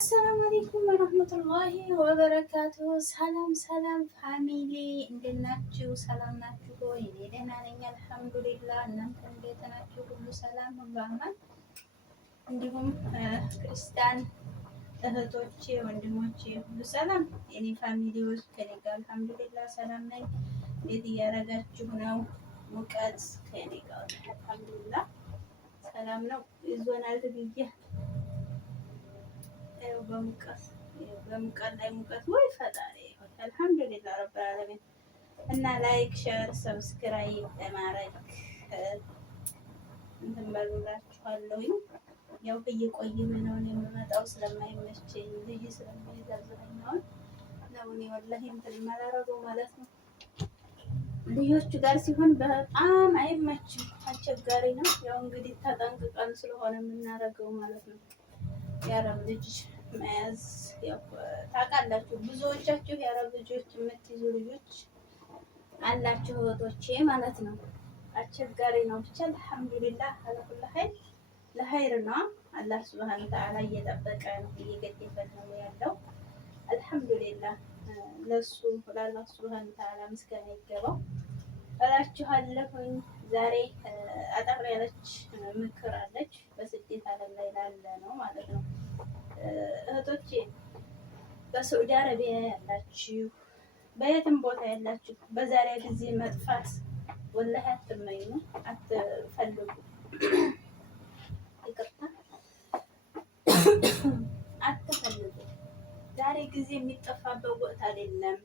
አሰላሙ አለይኩም ወረህመቱላሂ ወበረካቱ። ሰላም ሰላም ፋሚሊ እንዴት ናችሁ? ሰላም ናችሁ ሆይ? እኔ ደህና ነኝ አልሐምዱሊላህ። እናንተ እንዴት ናችሁ? ሁሉ ሰላም፣ ሁሉ አማን። እንዲሁም ክርስቲያን እህቶቼ ወንድሞቼ ሁሉ ሰላም። የኔ ፋሚሊዎች ከኔ ጋር አልሐምዱሊላህ ሰላም ነኝ። እንዴት እያደረጋችሁ ነው? ሙቀት ከኔ ጋር አልሐምዱሊላህ ሰላም ነው። ይዞናል ብዬ በሙቀት ላይ ሙቀት ወይ ፈጣሪ አልሐምዱሊላህ ረብል ዓለሚን። እና ላይክ ሼር ሰብስክራይብ ለማድረግ እንትን በሉላችኋለሁኝ። ያው እየቆየሁ ነው የምመጣው ስለማይመቸኝ ልጅ ስለሚይዝ አብዛኛውን ነው እኔ ወላሂ እንትን የማላረገው ማለት ነው። ልጆቹ ጋር ሲሆን በጣም አይመችም፣ አስቸጋሪ ነው። ያው እንግዲህ ተጠንቅቀን ስለሆነ የምናደርገው ማለት ነው። የአረብ ልጅ መያዝ ያው ታውቃላችሁ፣ ብዙዎቻችሁ የአረብ ልጆች የምትይዙ ልጆች አላችሁ እህቶቼ ማለት ነው። አስቸጋሪ ነው። ብቻ አልሐምዱሊላህ አለኩል ሀይል ለሀይር ነው። አላህ ሱብሃነ ወተዓላ እየጠበቀ ነው፣ እየገደፈን ነው ያለው። አልሐምዱሊላህ ለሱ ለአላህ ሱብሃነ ወተዓላ ምስጋና ይገባው እላችኋለሁኝ። ዛሬ አጠር ያለች ምክር አለች በስደት ዓለም ላይ ላለ ነው ማለት ነው። እህቶቼ በሳዑዲ አረቢያ ያላችሁ በየትም ቦታ ያላችሁ በዛሬ ጊዜ መጥፋት ወላሂ አትመኙ፣ አትፈልጉ፣ ይቅርታ አትፈልጉ። ዛሬ ጊዜ የሚጠፋበት ወቅት አይደለም።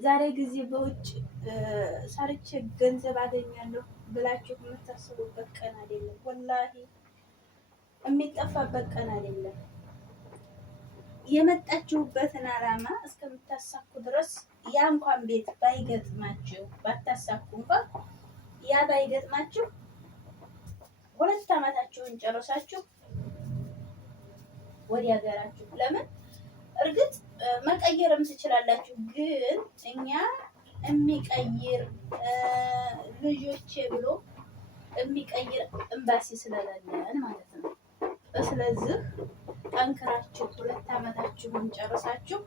ዛሬ ጊዜ በውጭ ሰርቼ ገንዘብ አገኛለሁ ብላችሁ የምታስቡበት ቀን አይደለም። ወላሂ የሚጠፋበት ቀን አይደለም። የመጣችሁበትን ዓላማ እስከምታሳኩ ድረስ ያ እንኳን ቤት ባይገጥማችሁ ባታሳኩ እንኳን ያ ባይገጥማችሁ 2 ዓመታችሁን ጨርሳችሁ ወደ ሀገራችሁ ለምን እርግጥ መቀየርም ትችላላችሁ፣ ግን እኛ የሚቀይር ልጆቼ ብሎ የሚቀይር ኤምባሲ ስለሌለን ማለት ነው። ስለዚህ ጠንክራችሁ 2 ዓመታችሁን ጨርሳችሁ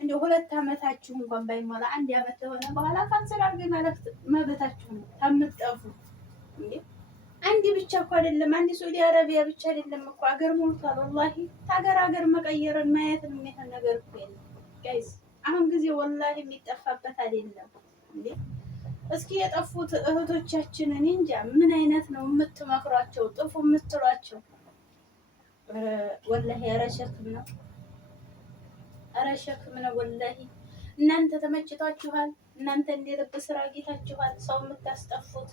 እንደ 2 ዓመታችሁ እንኳን ባይሞላ 1 ዓመት ከሆነ በኋላ ካንሰል አድርገን ማለት መብታችሁ ነው። ከምትጠፉ እንዴ አንድ ብቻ እኮ አይደለም፣ አንድ ሳዑዲ አረቢያ ብቻ አይደለም እኮ አገር ሞልቷል። ወላሂ ሀገር መቀየርን ማየትን የሚያህል ነገር እኮ የለም ጋይስ። አሁን ጊዜ ወላሂ የሚጠፋበት አይደለም እንዴ። እስኪ የጠፉት እህቶቻችንን እንጃ ምን አይነት ነው የምትመክሯቸው? ጥፉ የምትሏቸው? ወላሂ ኧረ ሸክም ነው፣ ኧረ ሸክም ነው ወላሂ። እናንተ ተመችቷችኋል? እናንተ እንደ ልብ ስራ አግኝታችኋል? ሰው የምታስጠፉት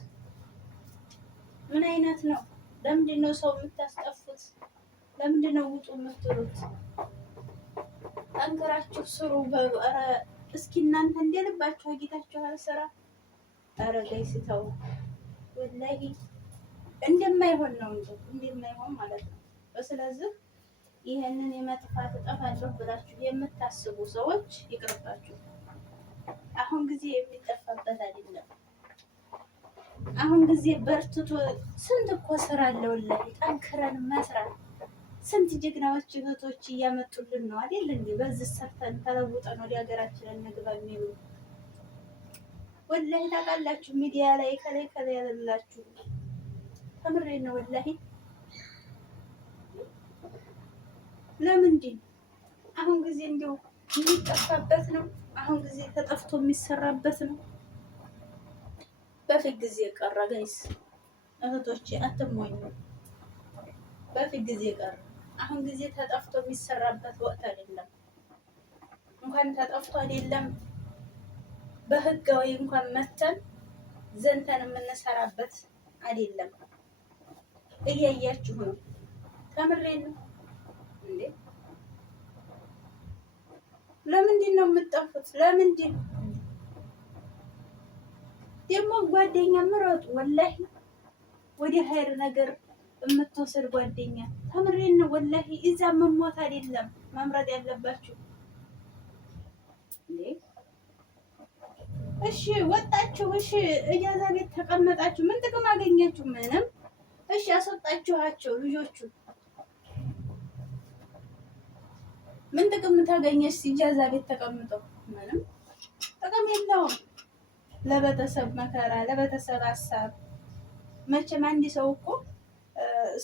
ምን አይነት ነው? ለምንድን ነው ሰው የምታስጠፉት? ለምንድን ነው ውጡ የምትሉት? ጠንክራችሁ ስሩ። ኧረ እስኪ እናንተ እንደ ልባችሁ አግኝታችኋል ስራ? ኧረ ጋይስ ተው ወላሂ እንደማይሆን ነው እንጂ እንደማይሆን ማለት ነው። ስለዚህ ይሄንን የመጥፋት እጠፋለሁ ብላችሁ የምታስቡ ሰዎች ይቅርባችሁ። አሁን ጊዜ የሚጠፋበት አይደለም። አሁን ጊዜ በርትቶ ስንት እኮ ስራ አለ ወላሂ፣ ጠንክረን መስራት። ስንት ጀግናዎች እህቶች እያመጡልን ነው አይደል እንዴ? በዚህ ሰርተን ተለውጠን ወደ ሀገራችን እንግባ የሚሉ ወላሂ ታውቃላችሁ። ሚዲያ ላይ ከላይ ያለላችሁ ተምሬን ነው ወላሂ። ለምንድን አሁን ጊዜ እንዲያው የሚጠፋበት ነው? አሁን ጊዜ ተጠፍቶ የሚሰራበት ነው? በፊት ጊዜ ቀረ ጋይስ፣ እህቶቼ አትሞኙ። በፊት ጊዜ ቀረ። አሁን ጊዜ ተጠፍቶ የሚሰራበት ወቅት አይደለም። እንኳን ተጠፍቶ አይደለም በህጋዊ እንኳን መተን ዘንተን የምንሰራበት አይደለም። እያያችሁ ነው። ተምሬን ነው እንዴ? ለምንድን ነው የምትጠፉት? ለምንድን ደግሞ ጓደኛ ምረጡ። ወላሂ ወደ ሀይር ነገር የምትወስድ ጓደኛ ተምሬን ነው ወላሂ። እዛ መሞት አይደለም መምረጥ ያለባችሁ። እሺ ወጣችሁ፣ እሺ እጃዛ ቤት ተቀመጣችሁ፣ ምን ጥቅም አገኛችሁ? ምንም። እሺ አስወጣችኋቸው ልጆቹ ምን ጥቅም ታገኘሽ? ኢጃዛ ቤት ተቀምጦ ምንም ጥቅም የለውም። ለቤተሰብ መከራ፣ ለቤተሰብ ሀሳብ። መቼም አንድ ሰው እኮ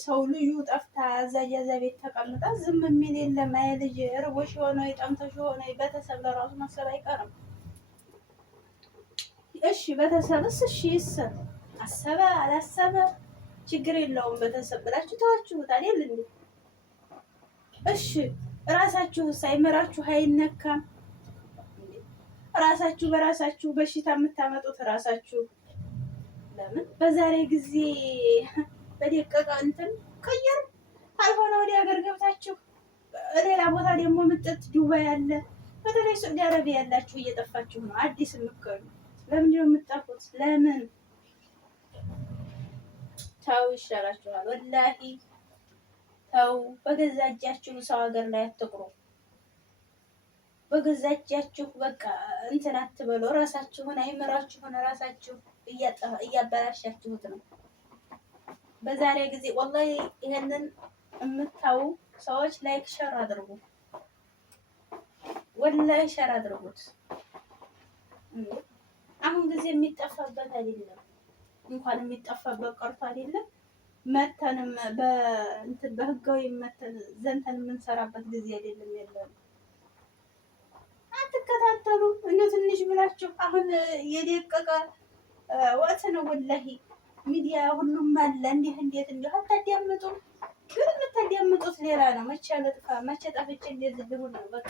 ሰው ልዩ ጠፍታ እዛ ኢጃዛ ቤት ተቀምጣ ዝም የሚል የለም። አይ ልጅ እርቦሽ ሆነ ጠምተሽ ሆነ ቤተሰብ ለራሱ ማሰብ አይቀርም። እሺ ቤተሰብስ እሺ ይሰብ አሰበ አላሰበ ችግር የለውም። ቤተሰብ ብላችሁ ተዋችሁት አይደል እንዴ? እሺ ራሳችሁ ሳይመራችሁ አይነካም። ራሳችሁ በራሳችሁ በሽታ የምታመጡት ራሳችሁ። ለምን በዛሬ ጊዜ በደቀቀ እንትን ቀየሩ። ካልሆነ ወደ ሀገር ገብታችሁ ሌላ ቦታ ደግሞ ምጥት ዱባይ አለ። በተለይ ሳዑዲ አረቢያ ያላችሁ እየጠፋችሁ ነው። አዲስ የምትከሉ ለምንድን ነው የምትጠፉት? ለምን ተው ይሻላችኋል። ወላሂ ተው። በገዛ እጃችሁ ሰው ሀገር ላይ አትቅሩ። በገዛ እጃችሁ በቃ እንትን አትበሉ። ራሳችሁን አይምራችሁን ራሳችሁ እያበላሻችሁት ነው። በዛሬ ጊዜ ወላሂ ይሄንን የምታዩ ሰዎች ላይክ ሸር አድርጉ። ወላሂ ሸር አድርጉት። አሁን ጊዜ የሚጠፋበት አይደለም። እንኳን የሚጠፋበት ቀርቶ አይደለም መተንም በእንትን በህጋዊ መተን ዘንተን የምንሰራበት ጊዜ አይደለም። የለም አትከታተሉ። እንደው ትንሽ ብላችሁ አሁን የደቀቀ ወቅት ነው። ወላሂ ሚዲያ ሁሉም አለ። እንዲህ እንዴት እንዲህ አታዳምጡ። ግን የምታዳምጡት ሌላ ነው። መቼ ልጥፋ መቼ ጠፍቼ እንደዚህ ልሁን ነው በቃ።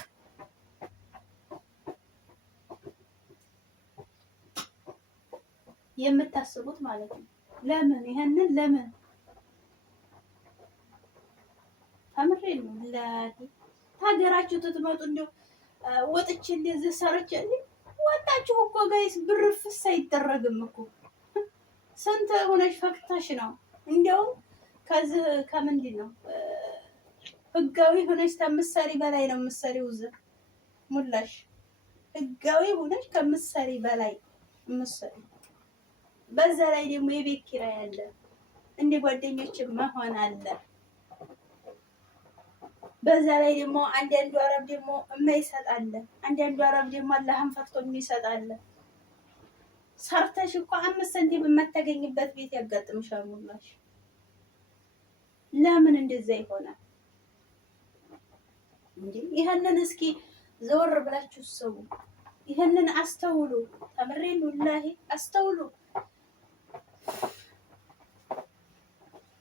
የምታስቡት ማለት ነው። ለምን ይሄንን ለምን ተምሬ ነው ለሀገራችሁ ትትመጡ እንደው ወጥቼ እንደዚህ ሰርቼ ወጣችሁ እኮ ጋይስ ብር ፍስ አይደረግም እኮ ስንት ሆነሽ ፈክተሽ ነው። እንደውም ከዚህ ከምንድን ነው ህጋዊ ሆነሽ ከምትሰሪ በላይ ነው የምትሰሪው። እዚህ ሙላሽ ህጋዊ ሆነሽ ከምትሰሪ በላይ የምትሰሪ። በዛ ላይ ደግሞ የቤት ኪራይ አለ። እንደ ጓደኞች መሆን አለ። በዛ ላይ ደግሞ አንዳንዱ አረብ ደግሞ የማይሰጥ አለ። አንዳንዱ አረብ ደግሞ አላህን ፈርቶ የሚሰጥ አለ። ሰርተሽ እኮ 5 ሳንቲም የማታገኝበት ቤት ያጋጥምሻል። ሙላሽ ለምን እንደዛ ይሆናል እንዴ? ይሄንን እስኪ ዘወር ብላችሁ ሰው ይሄንን አስተውሉ። ተምሬን ወላሂ አስተውሉ።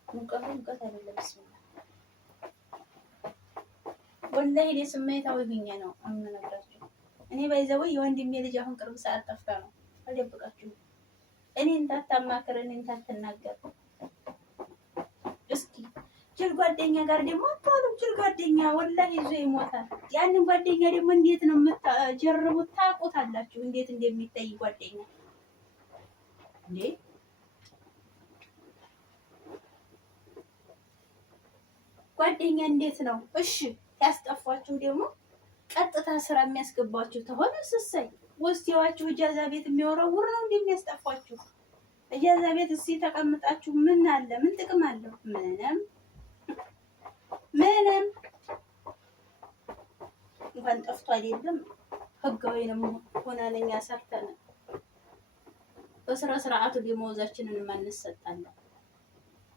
ሙቀት አይደለም ስማ ወላሂ ለስሜታዊ ሆኜ ነው የምነግራችሁ። እኔ ባይዘው የወንድሜ ልጅ አሁን ቅርብ ሰዓት ጠፍታ ነው። አልደብቃችሁ። እኔ እንዳታማክር እኔ እንዳትናገር። እስኪ ጅል ጓደኛ ጋር ደግሞ አታውሉም። ጅል ጓደኛ ወላሂ ይዞ ይሞታል። ያንን ጓደኛ ደግሞ እንዴት ነው የምትጀርቡት? ታውቁታላችሁ እንዴት እንደሚታይ ጓደኛ እንዴ። ጓደኛ እንዴት ነው? እሺ ያስጠፋችሁ ደግሞ ቀጥታ ስራ የሚያስገባችሁ ተሆነ ስሰይ ወስቲዋችሁ እጃዛ ቤት የሚወረውር ነው እንደሚያስጠፋችሁ። እጃዛ ቤት እዚህ ተቀምጣችሁ ምን አለ? ምን ጥቅም አለው? ምንም እንኳን ጠፍቶ አይደለም ህጋዊ ነው ሆነኛ ሰርተን በስራ ስርዓቱ ደሞዛችንን እንሰጣለን።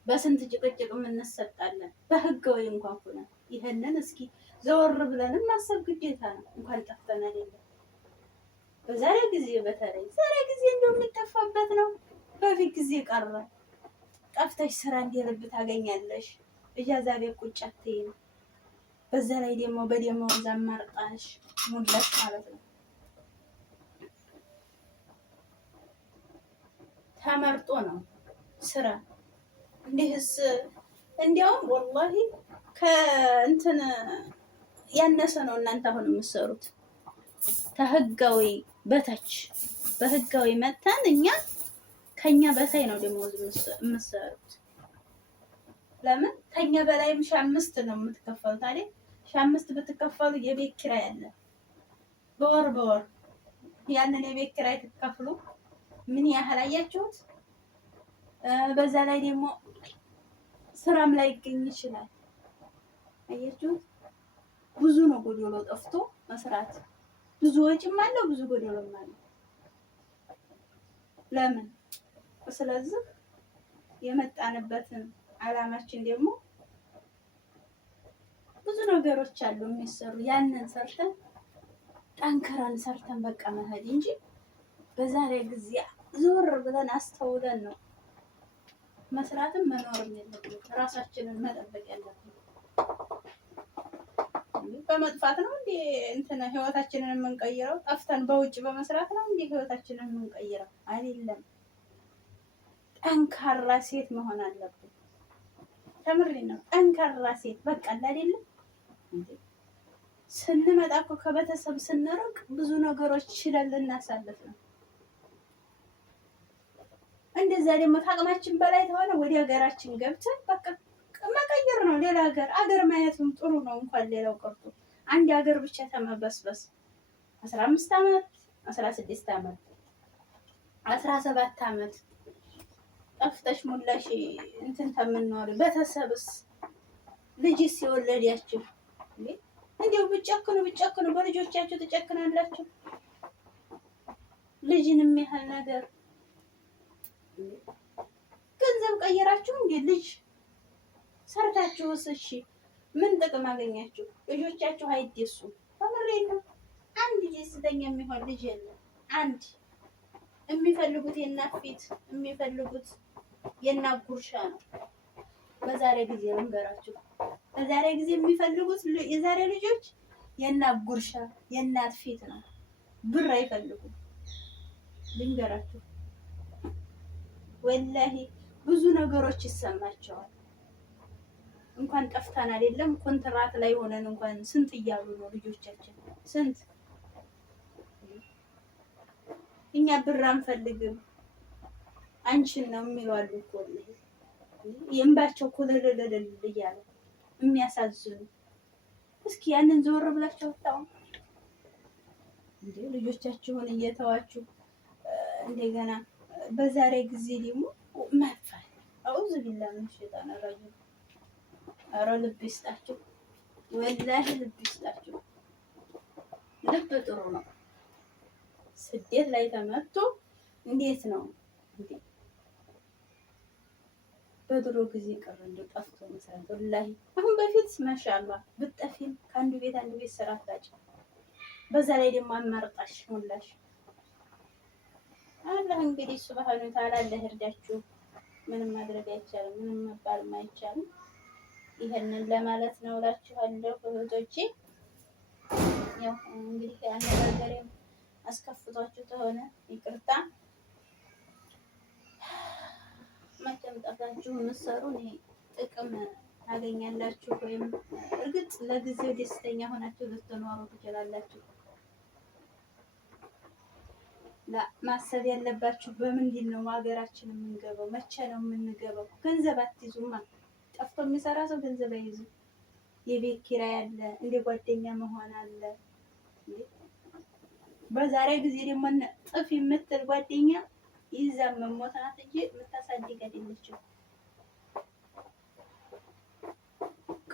በስንት ጭቅጭቅ እንሰጣለን። በህጋዊ እንኳን ሆነ ይሄንን እስኪ ዘወር ብለን ማሰብ ግዴታ ነው። እንኳን ጠፍተን አይደለም በዛሬ ጊዜ በተለይ ዛሬ ጊዜ እንደው የሚጠፋበት ነው። በፊት ጊዜ ቀረ። ጠፍተሽ ስራ እንዲልብ ታገኛለሽ። እጃዛ ቤት ቁጭ አትይም። በዛ ላይ ደግሞ በደሞዝ አማርጣሽ ሙላሽ ማለት ነው። ተመርጦ ነው ስራ እንዲህስ እንዲያውም ወላሂ ከእንትን ያነሰ ነው እናንተ አሁን የምትሰሩት ከህጋዊ በታች። በህጋዊ መተን እኛ ከኛ በታይ ነው ደሞዝ የምትሰሩት። ለምን ከኛ በላይም 5,000 ነው የምትከፈሉት አይደል? 5,000 ብትከፈሉ የቤት ኪራይ አለ በወር ያንን የቤት ኪራይ ትከፍሉ ምን ያህል አያችሁት? በዛ ላይ ደግሞ ስራም ላይ ይገኝ ይችላል። አያችሁት? ብዙ ነው ጎዶሎ ጠፍቶ መስራት። ብዙ ወጪም አለው፣ ብዙ ጎዶሎም አለው። ለምን? ስለዚህ የመጣንበትን አላማችን ደግሞ ብዙ ነገሮች አሉ የሚሰሩ። ያንን ሰርተን ጠንክረን ሰርተን በቃ መሄድ እንጂ በዛሬ ጊዜ ዞር ብለን አስተውለን ነው መስራትም መኖርም የለብንም። ራሳችንን መጠበቅ ያለብን በመጥፋት ነው እንዴ እንትን ህይወታችንን የምንቀይረው? ጠፍተን በውጭ በመስራት ነው እንዴ ህይወታችንን የምንቀይረው? አይደለም። ጠንካራ ሴት መሆን አለብን። ተምሬ ነው። ጠንካራ ሴት በቃ አይደለም። ስንመጣ እኮ ከቤተሰብ ስንርቅ ብዙ ነገሮች ችለን ልናሳልፍ ነው። እንደዛ ደግሞ ታቅማችን በላይ ተሆነ ወደ ሀገራችን ገብተን በቃ መቀየር ነው። ሌላ ሀገር ማየቱም ጥሩ ነው። እንኳን ሌላው ቀርቶ አንድ ሀገር ብቻ ተመበስበስ 15 ዓመት 16 ዓመት 17 ዓመት ጠፍተሽ ሙላሽ እንትን ተምንኖር ቤተሰብስ ልጅስ የወለዳችሁ እንዲሁ ብጨክኑ በልጆቻችሁ ትጨክናላችሁ። ልጅን የሚያህል ነገር ገንዘብ ቀየራችሁ እንዴ? ልጅ ሰርታችሁስ እሺ ምን ጥቅም አገኛችሁ? ልጆቻችሁ አይደሱም። ተምሬ ነው። አንድ ደስተኛ የሚሆን ልጅ የለም። አንድ የሚፈልጉት የእናት ፊት የሚፈልጉት የእናት ጉርሻ ነው። በዛሬ ጊዜ ልንገራችሁ፣ በዛሬ ጊዜ የሚፈልጉት የዛሬ ልጆች የእናት ጉርሻ የእናት ፊት ነው። ብር አይፈልጉም። ልንገራችሁ ወላሂ ብዙ ነገሮች ይሰማቸዋል። እንኳን ጠፍተን አይደለም ኮንትራት ላይ ሆነን እንኳን ስንት እያሉ ነው ልጆቻችን። ስንት እኛ ብር አንፈልግም አንቺን ነው የሚሉ አሉ እኮ የእንባቸው ኩልልልል እያለ የሚያሳዝኑ። እስኪ ያንን ዞር ብላችሁ አታው እንዴ ልጆቻችሁን እየተዋችሁ እንደገና በዛሬ ጊዜ ደግሞ መጥፋት አውዝ ቢላ ምን ሸጣን አራጁ። ኧረ ልብ ይስጣችሁ፣ ወላሂ ልብ ይስጣችሁ። ልብ ጥሩ ነው። ስደት ላይ ተመቶ እንዴት ነው እንዴ? በድሮ ጊዜ ቀረ እንደ ጠፍቶ መስራት ወላሂ። አሁን በፊት ማሻአላህ ብትጠፊም ከአንዱ ቤት አንዱ ቤት ስራ አታጭ። በዛ ላይ ደግሞ አማርጣሽ ሞላሽ። አላህ እንግዲህ ሱብሃነ ወተዓላ አላህ ይርዳችሁ። ምንም ማድረግ አይቻልም፣ ምንም መባልም አይቻልም። ይሄንን ለማለት ነው እላችኋለሁ እህቶቼ። ያው እንግዲህ አነጋገሬም አስከፍቷችሁ ተሆነ ይቅርታ። መቼም ጠፍታችሁ የምትሰሩ ጥቅም ታገኛላችሁ፣ ወይም እርግጥ ለጊዜው ደስተኛ ሆናችሁ ልትኖሩ ትችላላችሁ። ማሰብ ያለባችሁ በምንድን ነው ሀገራችን የምንገባው? መቼ ነው የምንገባው? ገንዘብ አትይዙማ። ጠፍቶ የሚሰራ ሰው ገንዘብ አይይዙ። የቤት ኪራይ አለ፣ እንደ ጓደኛ መሆን አለ። በዛሬ ጊዜ ደግሞ ጥፍ የምትል ጓደኛ ይዛ መሞት ናት እንጂ የምታሳድግ አይደለችም።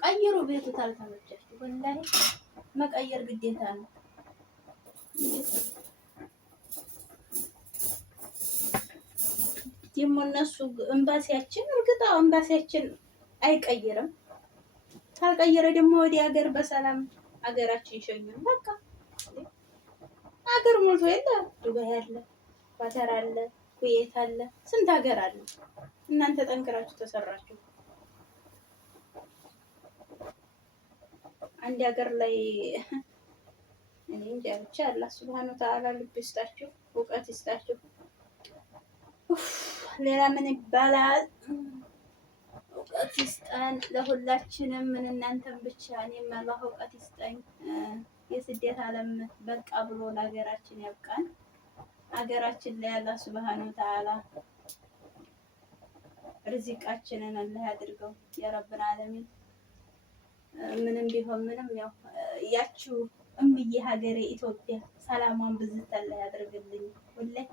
ቀይሩ። ቤቱ ታልተመቻችሁ ወላሂ መቀየር ግዴታ ነው። ደግሞ እነሱ ኤምባሲያችን እርግጥ ኤምባሲያችን አይቀይርም። ካልቀየረ ደግሞ ወደ ሀገር በሰላም ሀገራችን ሸኙን። በቃ ሀገር ሞልቶ የለ ዱባይ አለ፣ ኳተር አለ፣ ኩዌት አለ፣ ስንት ሀገር አለ። እናንተ ጠንክራችሁ ተሰራችሁ አንድ ሀገር ላይ እኔ እንጃ ብቻ አላህ ሱብሃነሁ ወተዓላ ልብ ይስጣችሁ፣ እውቀት ይስጣችሁ። ሌላ ምን ይባላል? እውቀት ይስጠን ለሁላችንም። ምን እናንተም ብቻ እኔም አላህ እውቀት ይስጠኝ። የስደት ዓለም በቃ ብሎ ለሀገራችን ያብቃን። ሀገራችን ላይ አላህ ሱብሃነሁ ወተዓላ ርዚቃችንን አላህ ያድርገው ያ ረብል ዓለሚን። ምንም ቢሆን ምንም ያው ያቺው እምዬ ሀገሬ ኢትዮጵያ ሰላሟን ብዝት አላህ ያድርግልኝ። ወላሂ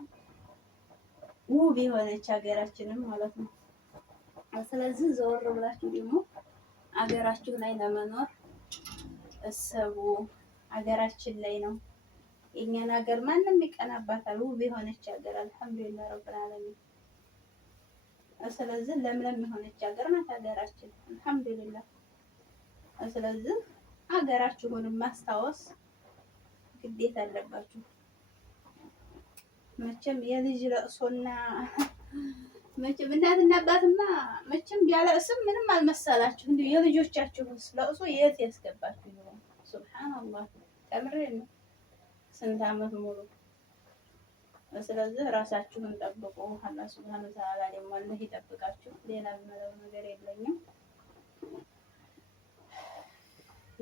ውብ የሆነች ሀገራችንም ማለት ነው። ስለዚህ ዘወር ብላችሁ ደግሞ ሀገራችሁ ላይ ለመኖር እሰቡ። ሀገራችን ላይ ነው። የእኛን ሀገር ማንም ይቀናባታል። ውብ የሆነች ሀገር አልሐምዱሊላህ ረብል ዓለሚን። ስለዚህ ለምለም የሆነች ሀገር ናት ሀገራችን አልሐምዱሊላህ። ስለዚህ ሀገራችሁን ማስታወስ ግዴታ አለባችሁ። መቼም የልጅ ለቅሶና መቼም እናትና አባትማ መቼም ቢያለቅስም ምንም አልመሰላችሁ። እንዴ የልጆቻችሁስ ለቅሶ የት ያስገባችሁ ይሆን? ሱብሃንአላህ ተምሬን ነው ስንት ዓመት ሙሉ። ስለዚህ ራሳችሁን ጠብቁ። አላህ ሱብሃነሁ ወተዓላ ደግሞ አላህ ይጠብቃችሁ። ሌላ የምለው ነገር የለኝም።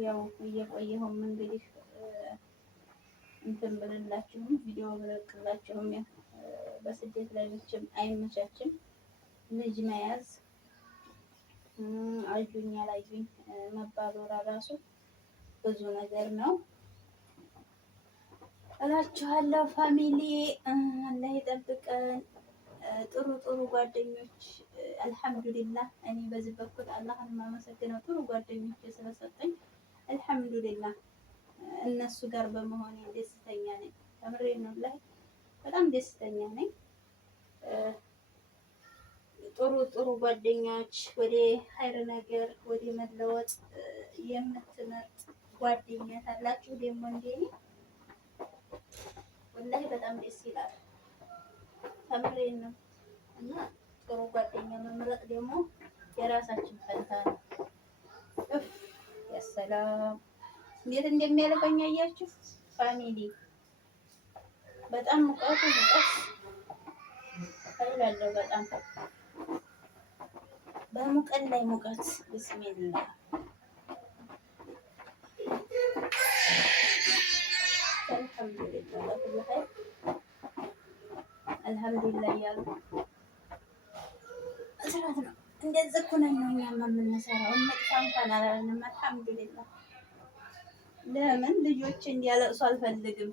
ያው እየቆየሁም እንግዲህ እንትን ብልላችሁም ቪዲዮ ብለቅላችሁም በስደት ላይ ብቻም አይመቻችም። ልጅ መያዝ አዩኝ አላዩኝ መባሉ ራሱ ብዙ ነገር ነው እላችኋለሁ። ፋሚሊ አላህ ይጠብቀን። ጥሩ ጥሩ ጓደኞች አልሐምዱሊላህ። እኔ በዚህ በኩል አላህን የማመሰግነው ጥሩ ጓደኞች ስለሰጠኝ አልሐምዱሊላህ። እነሱ ጋር በመሆኔ ደስተኛ ነኝ። ተምሬን ነው ላይ በጣም ደስተኛ ነኝ። ጥሩ ጥሩ ጓደኞች ወደ ኸይር ነገር ወደ መለወጥ የምትመርጥ ጓደኛ ካላችሁ ደግሞ እንደኔ ወላሂ በጣም ደስ ይላል። ተምሬን ነው እና ጥሩ ጓደኛ መምረጥ ደግሞ የራሳችን ፈንታ ነው። ያሰላም እንዴት እንደሚያለቀኝ አያችሁ ፋሚሊ። በጣም ሙቀት አይላለው። በጣም በሙቀት ላይ ሙቀት ቢስሚላህ አልሐምዱሊላህ እያሉ መስራት ነው። እንደዚህ እኮ ነው እኛማ የምንሰራው። እንጥፋ እንኳን አላልንም። አልሐምዱሊላህ። ለምን ልጆች እንዲያለቅሱ አልፈልግም።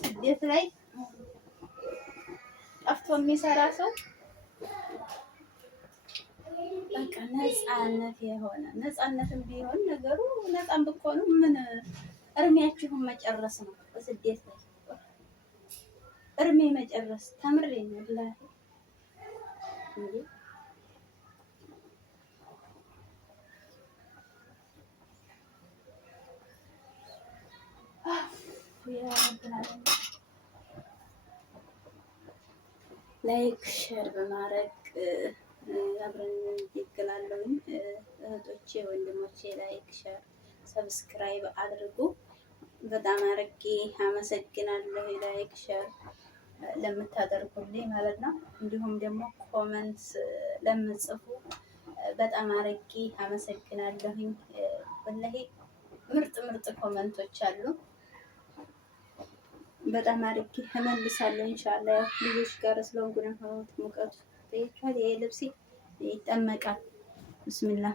ስደት ላይ ጠፍቶ የሚሰራ ሰው በቃ ነፃነት የሆነ ነፃነትም ቢሆን ነገሩ ነፃም ብትሆኑ ምን እርሜያችሁን መጨረስ ነው። በስደት ላይ እርሜ መጨረስ ተምሬ ነው ላይ እንዴ ላይክ ሼር በማድረግ አብረን ይገላለሁኝ። እህቶቼ ወንድሞቼ ላይክ ሼር ሰብስክራይብ አድርጉ። በጣም አርጌ አመሰግናለሁ። ላይክ ሼር ለምታደርጉልኝ ማለት ነው። እንዲሁም ደግሞ ኮመንት ለምጽፉ በጣም አርጌ አመሰግናለሁኝ። ወላሂ ምርጥ ምርጥ ኮመንቶች አሉ። በጣም አድርጌ እመልሳለሁ ኢንሻአላህ። ልጆች ጋር ስለሆንኩ ነው ሙቀቱ። ይሄ ልብሴ ይጠመቃል። ብስሚላህ